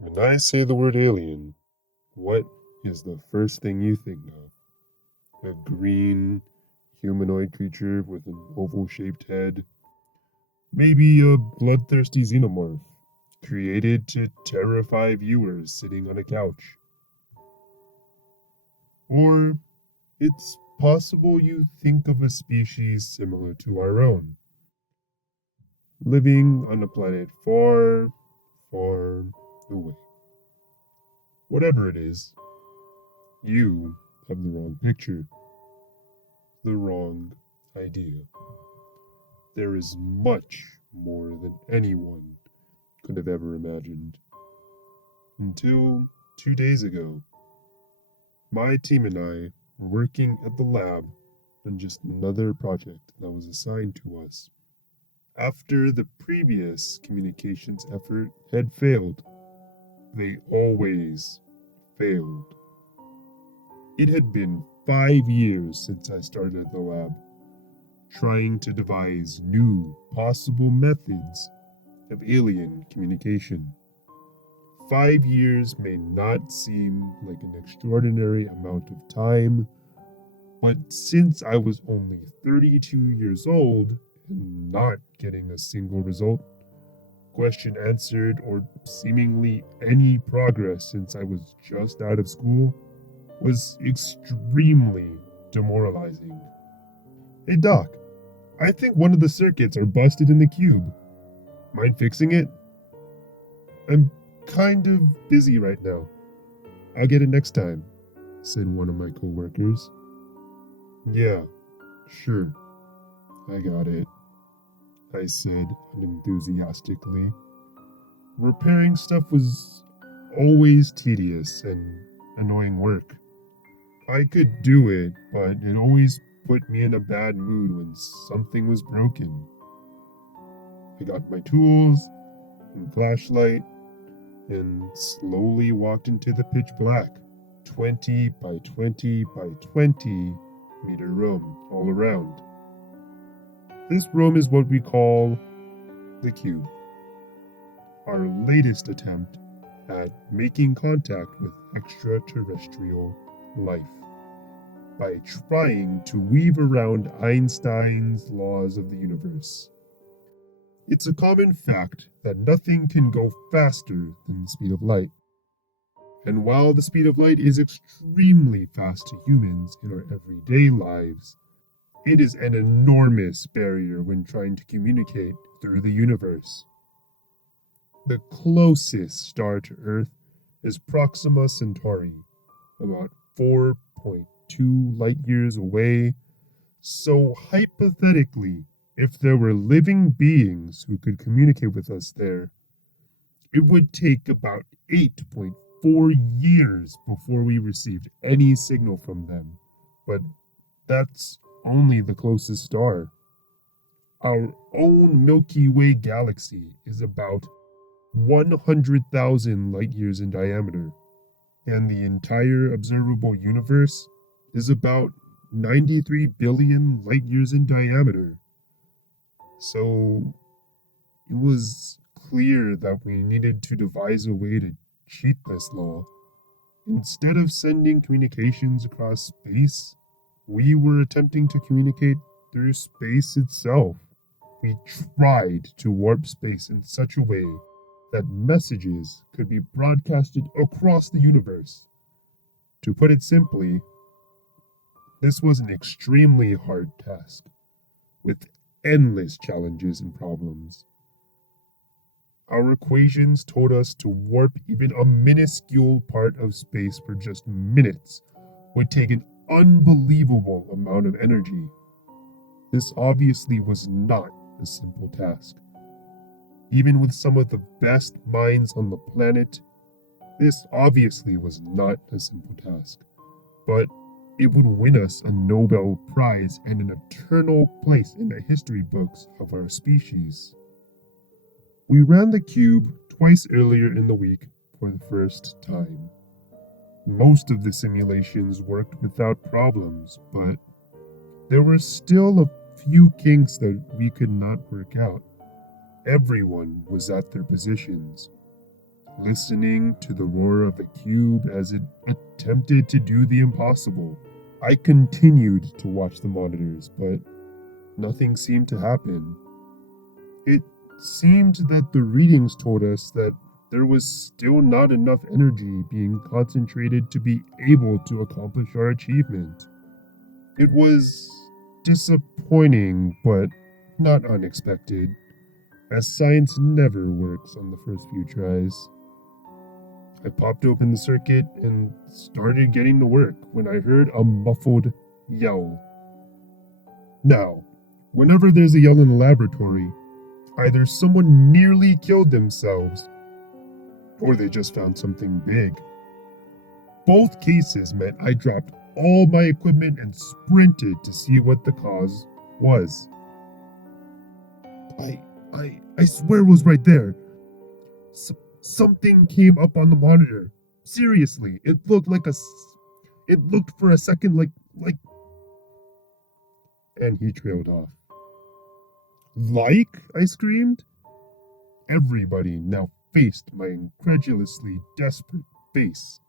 When I say the word alien, what is the first thing you think of? A green humanoid creature with an oval shaped head? Maybe a bloodthirsty xenomorph created to terrify viewers sitting on a couch? Or it's possible you think of a species similar to our own, living on a planet far, far away. Whatever it is, you have the wrong picture, the wrong idea. There is much more than anyone could have ever imagined. Until 2 days ago, my team and I were working at the lab on just another project that was assigned to us. After the previous communications effort had failed, they always failed. It had been 5 years since I started at the lab, trying to devise new possible methods of alien communication. 5 years may not seem like an extraordinary amount of time, but since I was only 32 years old and not getting a single result, question answered, or seemingly any progress since I was just out of school, was extremely demoralizing. Hey Doc, I think one of the circuits are busted in the cube. Mind fixing it? I'm kind of busy right now. I'll get it next time, said one of my coworkers. Yeah, sure, I got it, I said unenthusiastically. Repairing stuff was always tedious and annoying work. I could do it, but it always put me in a bad mood when something was broken. I got my tools and flashlight and slowly walked into the pitch black, 20 by 20 by 20 meter room all around. This room is what we call the cube, our latest attempt at making contact with extraterrestrial life by trying to weave around Einstein's laws of the universe. It's a common fact that nothing can go faster than the speed of light. And while the speed of light is extremely fast to humans in our everyday lives, it is an enormous barrier when trying to communicate through the universe. The closest star to Earth is Proxima Centauri, about 4.2 light years away. So hypothetically, if there were living beings who could communicate with us there, it would take about 8.4 years before we received any signal from them. But that's only the closest star. Our own Milky Way galaxy is about 100,000 light years in diameter, and the entire observable universe is about 93 billion light years in diameter. So it was clear that we needed to devise a way to cheat this law. Instead of sending communications across space, we were attempting to communicate through space itself. We tried to warp space in such a way that messages could be broadcasted across the universe. To put it simply, this was an extremely hard task, with endless challenges and problems. Our equations told us to warp even a minuscule part of space for just minutes would take an unbelievable amount of energy. This obviously was not a simple task. Even with some of the best minds on the planet, this obviously was not a simple task. But it would win us a Nobel Prize and an eternal place in the history books of our species. We ran the cube twice earlier in the week for the first time. Most of the simulations worked without problems, but there were still a few kinks that we could not work out. Everyone was at their positions. listening to the roar of the cube as it attempted to do the impossible. I continued to watch the monitors, but nothing seemed to happen. It seemed that the readings told us that there was still not enough energy being concentrated to be able to accomplish our achievement. It was disappointing, but not unexpected, as science never works on the first few tries. I popped open the circuit and started getting to work when I heard a muffled yell. Now, whenever there's a yell in the laboratory, either someone nearly killed themselves or they just found something big. Both cases meant I dropped all my equipment and sprinted to see what the cause was. I swear it was right there. Something came up on the monitor. Seriously, it looked for a second like, and he trailed off. Like? I screamed. Everybody now faced my incredulously desperate face.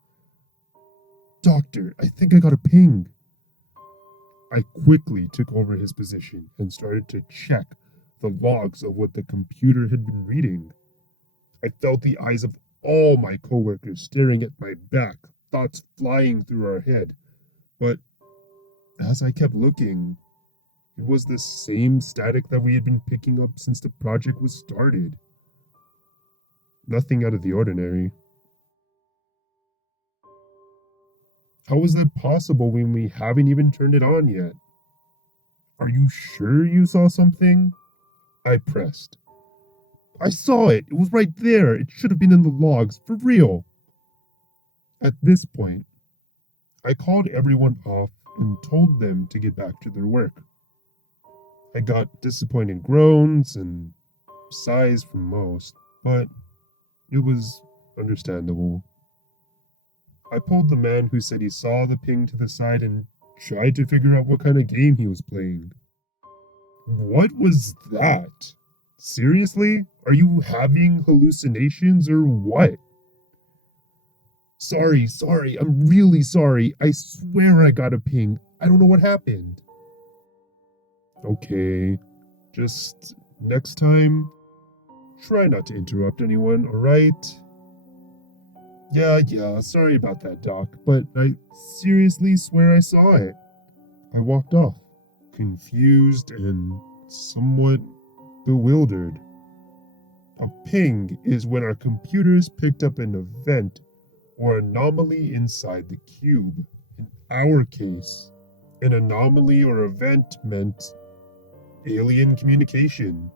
Doctor, I think I got a ping. I quickly took over his position and started to check the logs of what the computer had been reading. I felt the eyes of all my coworkers staring at my back, thoughts flying through our head. But as I kept looking, it was the same static that we had been picking up since the project was started. Nothing out of the ordinary. How is that possible when we haven't even turned it on yet? Are you sure you saw something? I pressed. I saw it. It was right there. It should have been in the logs, for real. At this point, I called everyone off and told them to get back to their work. I got disappointed groans and sighs from most, but it was understandable. I pulled the man who said he saw the ping to the side and tried to figure out what kind of game he was playing. What was that? Seriously? Are you having hallucinations or what? Sorry, I'm really sorry. I swear I got a ping. I don't know what happened. Okay, just next time, try not to interrupt anyone, alright? Yeah, sorry about that, Doc, but I seriously swear I saw it. I walked off, confused and somewhat bewildered. A ping is when our computers picked up an event or anomaly inside the cube. In our case, an anomaly or event meant alien communication.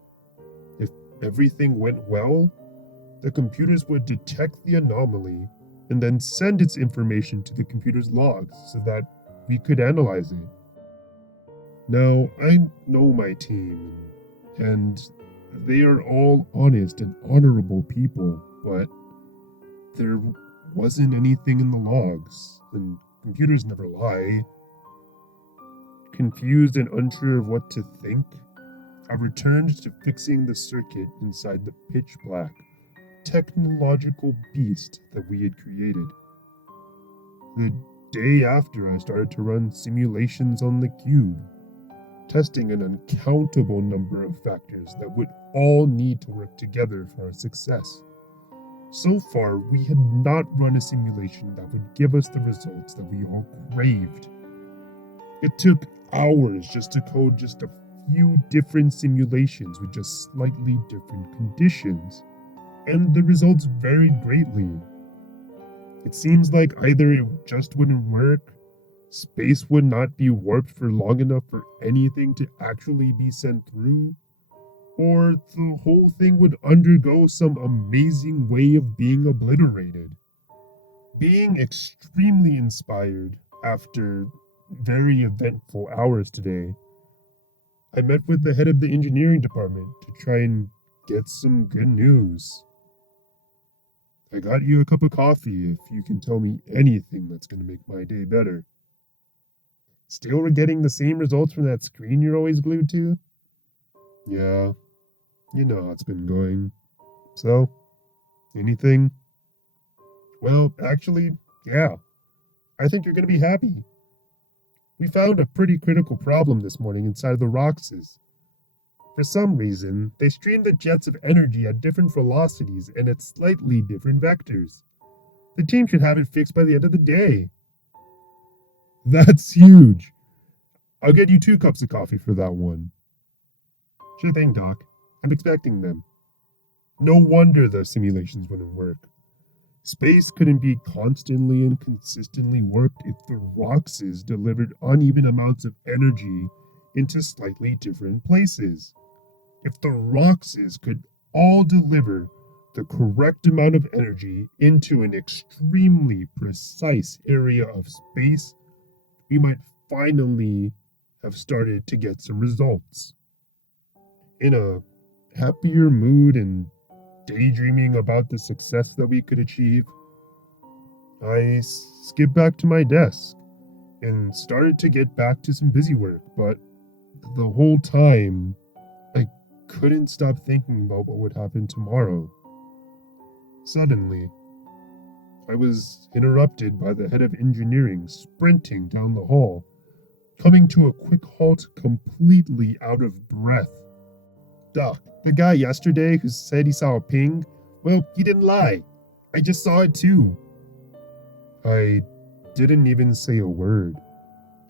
If everything went well, the computers would detect the anomaly and then send its information to the computer's logs so that we could analyze it. Now, I know my team, and they are all honest and honorable people, but there wasn't anything in the logs, and computers never lie. Confused and unsure of what to think, I returned to fixing the circuit inside the pitch black, technological beast that we had created. The day after, I started to run simulations on the cube, testing an uncountable number of factors that would all need to work together for our success. So far, we had not run a simulation that would give us the results that we all craved. It took hours just to code just a few different simulations with just slightly different conditions, and the results varied greatly. It seems like either it just wouldn't work, space would not be warped for long enough for anything to actually be sent through, or the whole thing would undergo some amazing way of being obliterated. Being extremely inspired after very eventful hours today, I met with the head of the engineering department to try and get some good news. I got you a cup of coffee if you can tell me anything that's going to make my day better. Still getting the same results from that screen you're always glued to? Yeah, you know how it's been going. So, anything? Well, actually, yeah. I think you're going to be happy. We found a pretty critical problem this morning inside of the Roxas. For some reason, they stream the jets of energy at different velocities and at slightly different vectors. The team should have it fixed by the end of the day. That's huge. I'll get you 2 cups of coffee for that one. Sure thing, Doc. I'm expecting them. No wonder the simulations wouldn't work. Space couldn't be constantly and consistently worked if the Roxas delivered uneven amounts of energy into slightly different places. If the Roxas could all deliver the correct amount of energy into an extremely precise area of space, we might finally have started to get some results. In a happier mood and daydreaming about the success that we could achieve, I skipped back to my desk and started to get back to some busy work, but the whole time I couldn't stop thinking about what would happen tomorrow. Suddenly, I was interrupted by the head of engineering sprinting down the hall, coming to a quick halt completely out of breath. Doc, the guy yesterday who said he saw a ping, well, he didn't lie. I just saw it too. I didn't even say a word.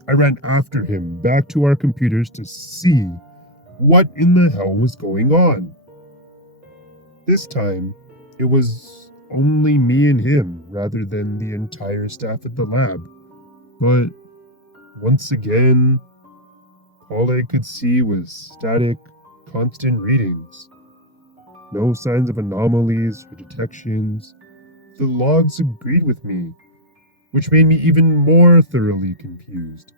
I ran after him back to our computers to see what in the hell was going on. This time, it was only me and him rather than the entire staff at the lab. But once again, all I could see was static, constant readings. No signs of anomalies or detections. The logs agreed with me, which made me even more thoroughly confused.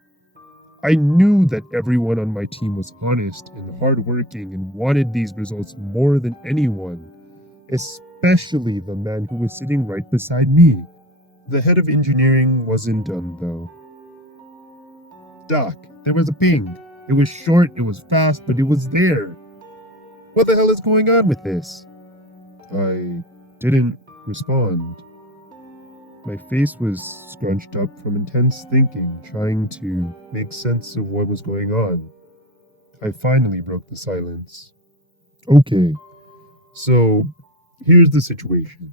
I knew that everyone on my team was honest and hardworking and wanted these results more than anyone, especially the man who was sitting right beside me. The head of engineering wasn't done, though. Doc, there was a ping. It was short, it was fast, but it was there. What the hell is going on with this? I didn't respond. My face was scrunched up from intense thinking, trying to make sense of what was going on. I finally broke the silence. Okay, so here's the situation.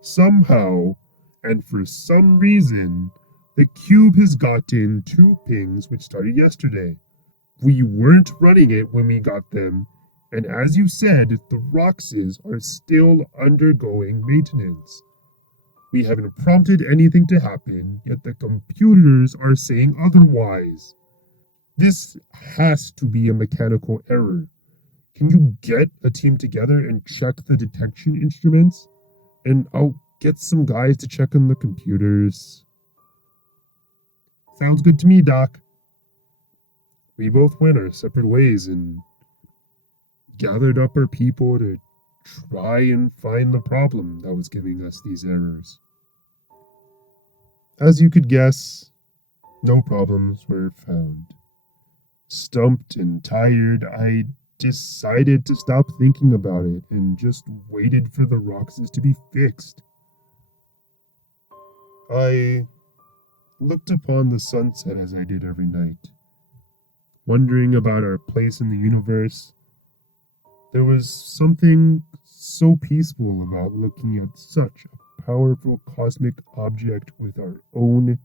Somehow, and for some reason, the cube has gotten 2 pings which started yesterday. We weren't running it when we got them, and as you said, the Roxas are still undergoing maintenance. We haven't prompted anything to happen, yet the computers are saying otherwise. This has to be a mechanical error. Can you get a team together and check the detection instruments? And I'll get some guys to check on the computers. Sounds good to me, Doc. We both went our separate ways and gathered up our people to try and find the problem that was giving us these errors. As you could guess, no problems were found. Stumped and tired, I decided to stop thinking about it and just waited for the Roxas to be fixed. I looked upon the sunset as I did every night, wondering about our place in the universe. There was something so peaceful about looking at such a powerful cosmic object with our own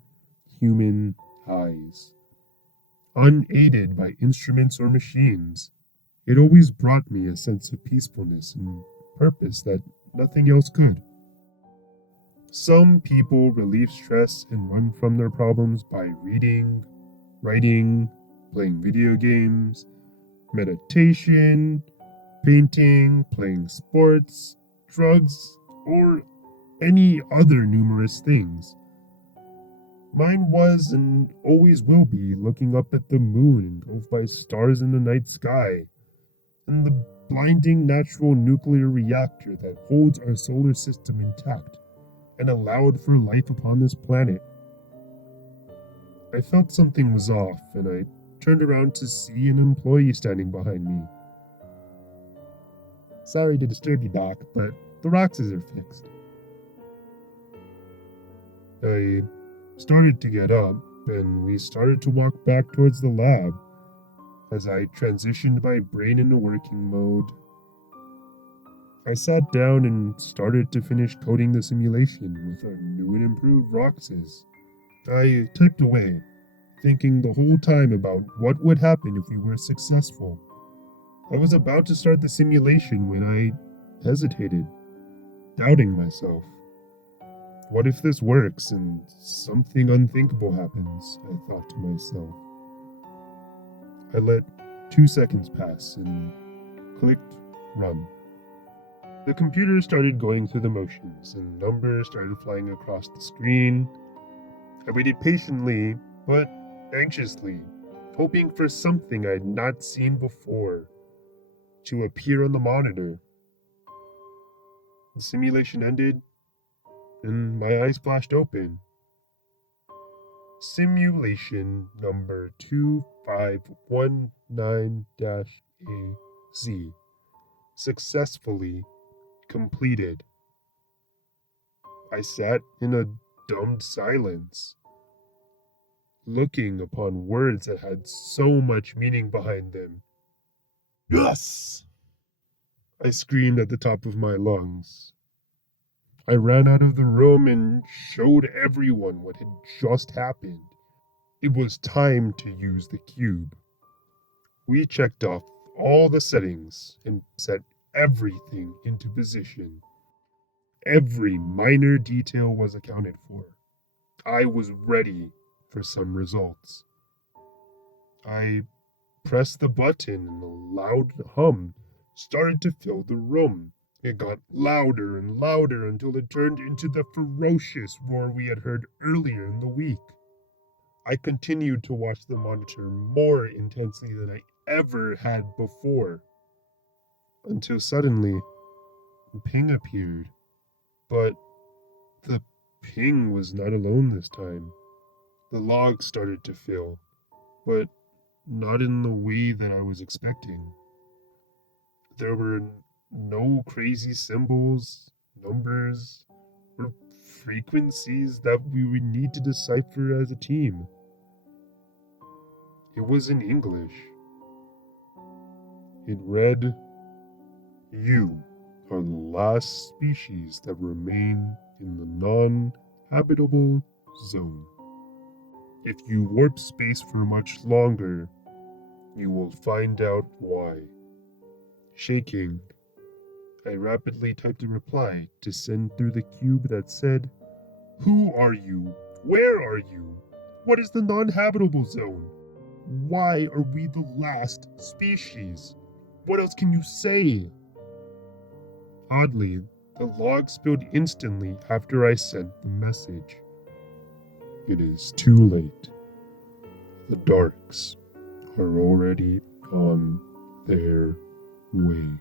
human eyes, unaided by instruments or machines. It always brought me a sense of peacefulness and purpose that nothing else could. Some people relieve stress and run from their problems by reading, writing, playing video games, meditation, painting, playing sports, drugs, or any other numerous things. Mine was and always will be looking up at the moon engulfed by stars in the night sky, and the blinding natural nuclear reactor that holds our solar system intact and allowed for life upon this planet. I felt something was off, and I turned around to see an employee standing behind me. Sorry to disturb you, Doc, but the Roxas are fixed. I started to get up, and we started to walk back towards the lab. As I transitioned my brain into working mode, I sat down and started to finish coding the simulation with our new and improved Roxas. I typed away, thinking the whole time about what would happen if we were successful. I was about to start the simulation when I hesitated, doubting myself. What if this works and something unthinkable happens? I thought to myself. I let 2 seconds pass and clicked run. The computer started going through the motions and numbers started flying across the screen. I waited patiently, but anxiously, hoping for something I'd not seen before to appear on the monitor. The simulation ended, and my eyes flashed open. Simulation number 2519-AZ successfully completed. I sat in a dumbed silence, looking upon words that had so much meaning behind them. Yes! I screamed at the top of my lungs. I ran out of the room and showed everyone what had just happened. It was time to use the cube. We checked off all the settings and set everything into position. Every minor detail was accounted for. I was ready for some results. I pressed the button and a loud hum started to fill the room. It got louder and louder until it turned into the ferocious roar we had heard earlier in the week. I continued to watch the monitor more intensely than I ever had before, until suddenly a ping appeared. But the ping was not alone this time. The log started to fill, but not in the way that I was expecting. There were no crazy symbols, numbers, or frequencies that we would need to decipher as a team. It was in English. It read, "You are the last species that remain in the non-habitable zone. If you warp space for much longer, you will find out why." Shaking, I rapidly typed a reply to send through the cube that said, "Who are you? Where are you? What is the non-habitable zone? Why are we the last species? What else can you say?" Oddly, the log spilled instantly after I sent the message. It is too late. The darks are already on their way.